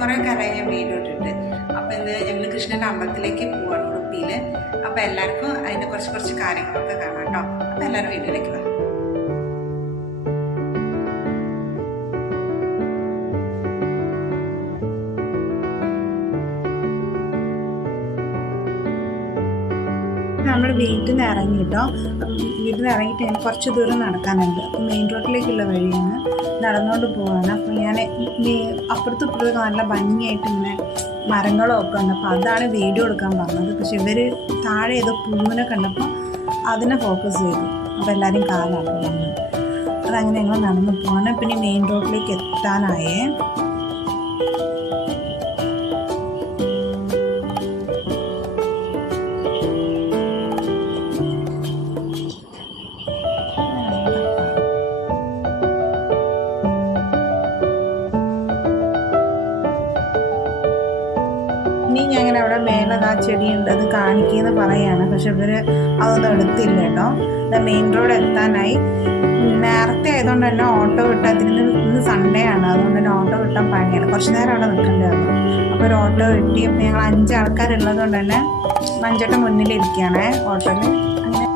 കുറേ കാലമായി ഞാൻ വീഡിയോ ഇട്ടിട്ട്. അപ്പോൾ ഇന്ന് ഞങ്ങൾ കൃഷ്ണൻ്റെ അമ്പലത്തിലേക്ക് പോവാണ് ഉടുപ്പിയിൽ. അപ്പോൾ എല്ലാവർക്കും അതിൻ്റെ കുറച്ച് കാര്യങ്ങളൊക്കെ കാണാം കേട്ടോ. അപ്പോൾ എല്ലാവരും വീഡിയോയിലേക്ക് വാ. നമ്മൾ വീട്ടിൽ നിന്ന് ഇറങ്ങിയിട്ടോ. വീട്ടിൽ നിന്ന് ഇറങ്ങിയിട്ട് എനിക്ക് കുറച്ച് ദൂരം നടക്കാനുണ്ട്. അപ്പോൾ മെയിൻ റോഡിലേക്കുള്ള വഴിയാണ്, നടന്നുകൊണ്ട് പോവാണ്. അപ്പോൾ ഞാൻ അപ്പുറത്തും ഇപ്പുറത്തൊക്കെ നല്ല ഭംഗിയായിട്ട് ഇങ്ങനെ മരങ്ങളൊക്കെ ഉണ്ട്. അപ്പോൾ അതാണ് വീഡിയോ എടുക്കാൻ പറഞ്ഞത്. പക്ഷെ ഇവർ താഴെ ഏതോ പുഴുവിനെ കണ്ടപ്പോൾ അതിനെ ഫോക്കസ് ചെയ്തു. അപ്പോൾ എല്ലാവരും കാലാക്കും നമ്മൾ. അതങ്ങനെ ഞങ്ങൾ നടന്നു പോവാണ്. പിന്നെ മെയിൻ റോഡിലേക്ക് എത്താനായേ. ഇനി ഞാൻ അങ്ങനെ അവിടെ മേലെ ആ ചെടിയുണ്ട് അത് കാണിക്കുമെന്ന് പറയുകയാണ്. പക്ഷെ ഇവർ അതൊന്നും എടുത്തില്ല കേട്ടോ. മെയിൻ റോഡ് എത്താനായി. നേരത്തെ ആയതുകൊണ്ട് തന്നെ ഓട്ടോ കിട്ടാതിരുന്ന് ഇന്ന് സൺഡേ ആണ്, അതുകൊണ്ട് തന്നെ ഓട്ടോ കിട്ടാൻ പണിയാണ്. കുറച്ച് നേരം അവിടെ നിൽക്കേണ്ടതായിരുന്നു. അപ്പോൾ ഒരു ഓട്ടോ കിട്ടി. അപ്പോൾ ഞങ്ങൾ 5 ആൾക്കാരുള്ളത് കൊണ്ട് തന്നെ മഞ്ചേട്ടൻ മുന്നിലിരിക്കുകയാണ് ഓട്ടോയിൽ. അങ്ങനെ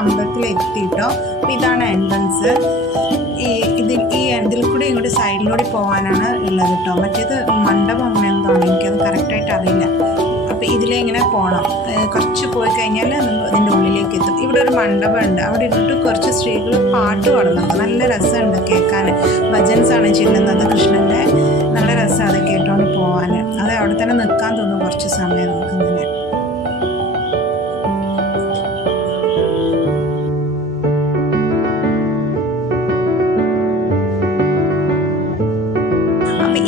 അമ്പലത്തിലെത്തിയിട്ടോ. അപ്പോൾ ഇതാണ് എൻട്രൻസ്. ഇതിൽ കൂടി ഇങ്ങോട്ട് സൈഡിലൂടെ പോകാനാണ് ഉള്ളത് കേട്ടോ. മറ്റേത് മണ്ഡപം അങ്ങനെ എന്താണ്, എനിക്കത് കറക്റ്റായിട്ട് അറിയില്ല. അപ്പോൾ ഇതിലിങ്ങനെ പോകണം. കുറച്ച് പോയി കഴിഞ്ഞാൽ അതിൻ്റെ ഉള്ളിലേക്ക് എത്തും. ഇവിടെ ഒരു മണ്ഡപം ഉണ്ട്. അവിടെ ഇരുന്നിട്ട് കുറച്ച് സ്ത്രീകൾ പാട്ട് പാടുന്നുണ്ട്. നല്ല രസമുണ്ട് കേൾക്കാൻ. ഭജൻസാണ് ചെല്ലുന്നത് കൃഷ്ണൻ്റെ. നല്ല രസമാണ് അത് കേട്ടോണ്ട് പോകാൻ. അത് അവിടെ തന്നെ നിൽക്കാൻ തോന്നും കുറച്ച് സമയം നമുക്കിങ്ങനെ.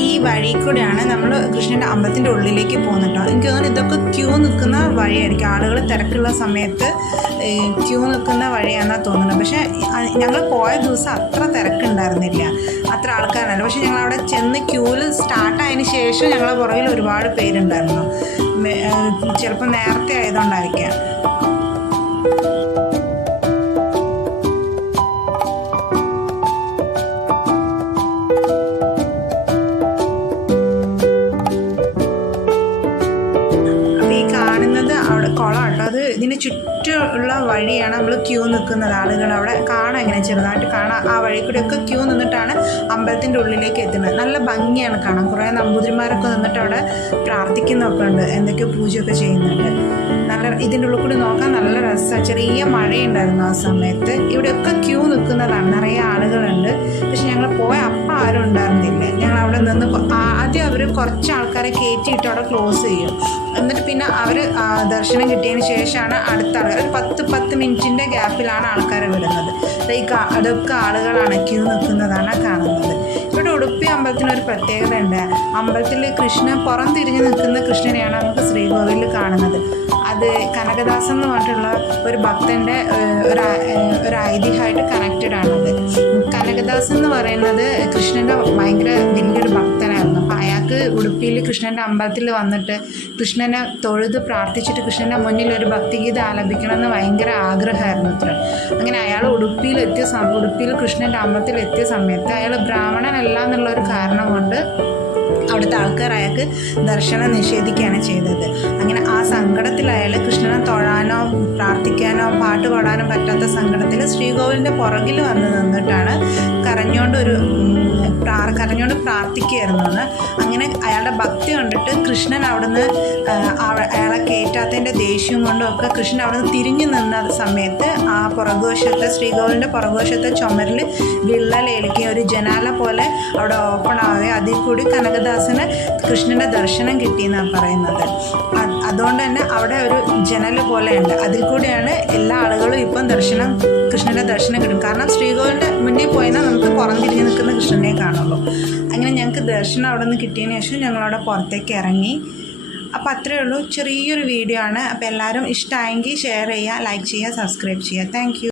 ഈ വഴി കൂടെയാണ് നമ്മൾ കൃഷ്ണൻ്റെ അമ്പലത്തിൻ്റെ ഉള്ളിലേക്ക് പോകുന്നുണ്ടോ. എനിക്ക് തോന്നുന്നു ഇതൊക്കെ ക്യൂ നിൽക്കുന്ന വഴിയായിരിക്കും. ആളുകൾ തിരക്കുള്ള സമയത്ത് ക്യൂ നിൽക്കുന്ന വഴിയാണെന്നാണ് തോന്നുന്നത്. പക്ഷേ ഞങ്ങൾ പോയ ദിവസം അത്ര തിരക്കുണ്ടായിരുന്നില്ല, അത്ര ആൾക്കാരല്ല. പക്ഷേ ഞങ്ങൾ അവിടെ ചെന്ന് ക്യൂവിൽ സ്റ്റാർട്ടായതിന് ശേഷം ഞങ്ങളെ പുറകിൽ ഒരുപാട് പേരുണ്ടായിരുന്നു. ചിലപ്പോൾ നേരത്തെ ആയതുകൊണ്ടായിരിക്കാം. കുളം കേട്ടോ. അത് ഇതിന് ചുറ്റുമുള്ള വഴിയാണ് നമ്മൾ ക്യൂ നിൽക്കുന്നത്. ആളുകൾ അവിടെ കാണാം, ഇങ്ങനെ ചെറുതായിട്ട് കാണാം. ആ വഴി കൂടെയൊക്കെ ക്യൂ നിന്നിട്ടാണ് അമ്പലത്തിൻ്റെ ഉള്ളിലേക്ക് എത്തുന്നത്. നല്ല ഭംഗിയാണ് കാണാൻ. കുറേ നമ്പൂതിരിമാരൊക്കെ നിന്നിട്ട് അവിടെ പ്രാർത്ഥിക്കുന്നൊക്കെ ഉണ്ട്, എന്തൊക്കെയോ പൂജയൊക്കെ ചെയ്യുന്നുണ്ട്. നല്ല ഇതിൻ്റെ ഉള്ളിൽ കൂടി നോക്കാൻ നല്ല രസമാണ്. ചെറിയ മഴയുണ്ടായിരുന്നു ആ സമയത്ത്. ഇവിടെയൊക്കെ ക്യൂ നിൽക്കുന്നതാണ്, നിറയെ ആളുകളുണ്ട്. പക്ഷെ ഞങ്ങൾ പോയ അപ്പം ആരും ഉണ്ടായിരുന്നില്ല. ഞങ്ങൾ അവിടെ നിന്ന് ആദ്യം അവർ കുറച്ച് ആൾക്കാരെ കയറ്റിയിട്ട് അവിടെ ക്ലോസ് ചെയ്യും. എന്നിട്ട് പിന്നെ അവർ ദർശനം കിട്ടിയതിന് ശേഷമാണ് അടുത്ത ആളുകൾ. ഒരു 10 മിനിറ്റിൻ്റെ ഗ്യാപ്പിലാണ് ആൾക്കാരെ വിടുന്നത്. അതൊക്കെ ആളുകളാണ് ക്യൂ നിൽക്കുന്നതാണ് കാണുന്നത്. ഇവിടെ ഉടുപ്പി അമ്പലത്തിനൊരു പ്രത്യേകത ഉണ്ട്. അമ്പലത്തിൽ കൃഷ്ണൻ പുറം തിരിഞ്ഞ് നിൽക്കുന്ന കൃഷ്ണനെയാണ് നമുക്ക് ശ്രീകോവിലിൽ കാണുന്നത്. അത് കനകദാസൻ എന്ന് പറഞ്ഞിട്ടുള്ള ഒരു ഭക്തൻ്റെ ഒരു ഐതിഹ്യമായിട്ട് കണക്റ്റഡ് ആണത്. കനകദാസൻ എന്ന് പറയുന്നത് കൃഷ്ണൻ്റെ ഭയങ്കര വലിയൊരു ഭക്തനായിരുന്നു. അപ്പോൾ അയാൾക്ക് ഉടുപ്പിയിൽ കൃഷ്ണൻ്റെ അമ്പലത്തിൽ വന്നിട്ട് കൃഷ്ണനെ തൊഴുത് പ്രാർത്ഥിച്ചിട്ട് കൃഷ്ണൻ്റെ മുന്നിൽ ഒരു ഭക്തിഗീതം ആലപിക്കണമെന്ന് ഭയങ്കര ആഗ്രഹമായിരുന്നു അത്ര. അങ്ങനെ അയാൾ ഉടുപ്പിയിൽ കൃഷ്ണൻ്റെ അമ്പലത്തിൽ എത്തിയ സമയത്ത് അയാൾ ബ്രാഹ്മണനല്ല എന്നുള്ളൊരു കാരണം കൊണ്ട് അവിടുത്തെ ആൾക്കാർ അയാൾക്ക് ദർശനം നിഷേധിക്കുകയാണ് ചെയ്തത്. അങ്ങനെ ആ സങ്കടത്തിൽ അയാൾ കൃഷ്ണനെ തൊഴാനോ പ്രാർത്ഥിക്കാനോ പാട്ട് പാടാനോ പറ്റാത്ത സങ്കടത്തിൽ ശ്രീകോവിലിൻ്റെ പുറകിൽ വന്ന് നിന്നിട്ടാണ് കരഞ്ഞുകൊണ്ട് പ്രാർത്ഥിക്കുകയായിരുന്നു എന്ന്. അങ്ങനെ അയാളുടെ ഭക്തി കണ്ടിട്ട് കൃഷ്ണൻ അവിടുന്ന് അയാളെ കയറ്റാത്തതിൻ്റെ ദേഷ്യം കൊണ്ടും ഒക്കെ കൃഷ്ണൻ അവിടുന്ന് തിരിഞ്ഞു നിന്ന സമയത്ത് ആ പുറകുവശത്തെ ശ്രീകോവിലിൻ്റെ പുറകുവശത്തെ ചുമരിൽ വിള്ളലേൽക്കുകയും ഒരു ജനാല പോലെ അവിടെ ഓപ്പൺ ആവുകയും അതിൽ കൂടി കനകദാസന് കൃഷ്ണൻ്റെ ദർശനം കിട്ടിയെന്നാണ് പറയുന്നത്. അതുകൊണ്ട് തന്നെ അവിടെ ഒരു ജനൽ പോലെയുണ്ട്. അതിൽ കൂടിയാണ് എല്ലാ ആളുകളും ഇപ്പം കൃഷ്ണൻ്റെ ദർശനം കിട്ടും. കാരണം ശ്രീകോവിലിൻ്റെ മുന്നിൽ പോയാൽ നമുക്ക് പുറംതിരിഞ്ഞ് നിൽക്കുന്ന കൃഷ്ണനെ കാണുള്ളൂ. അങ്ങനെ ഞങ്ങൾക്ക് ദർശനം അവിടെ നിന്ന് കിട്ടിയതിന് ശേഷം ഞങ്ങളവിടെ പുറത്തേക്ക് ഇറങ്ങി. അപ്പോൾ അത്രയേ ഉള്ളൂ, ചെറിയൊരു വീഡിയോ ആണ്. അപ്പോൾ എല്ലാവരും ഇഷ്ടമായെങ്കിൽ ഷെയർ ചെയ്യുക, ലൈക്ക് ചെയ്യുക, സബ്സ്ക്രൈബ് ചെയ്യുക. Thank you.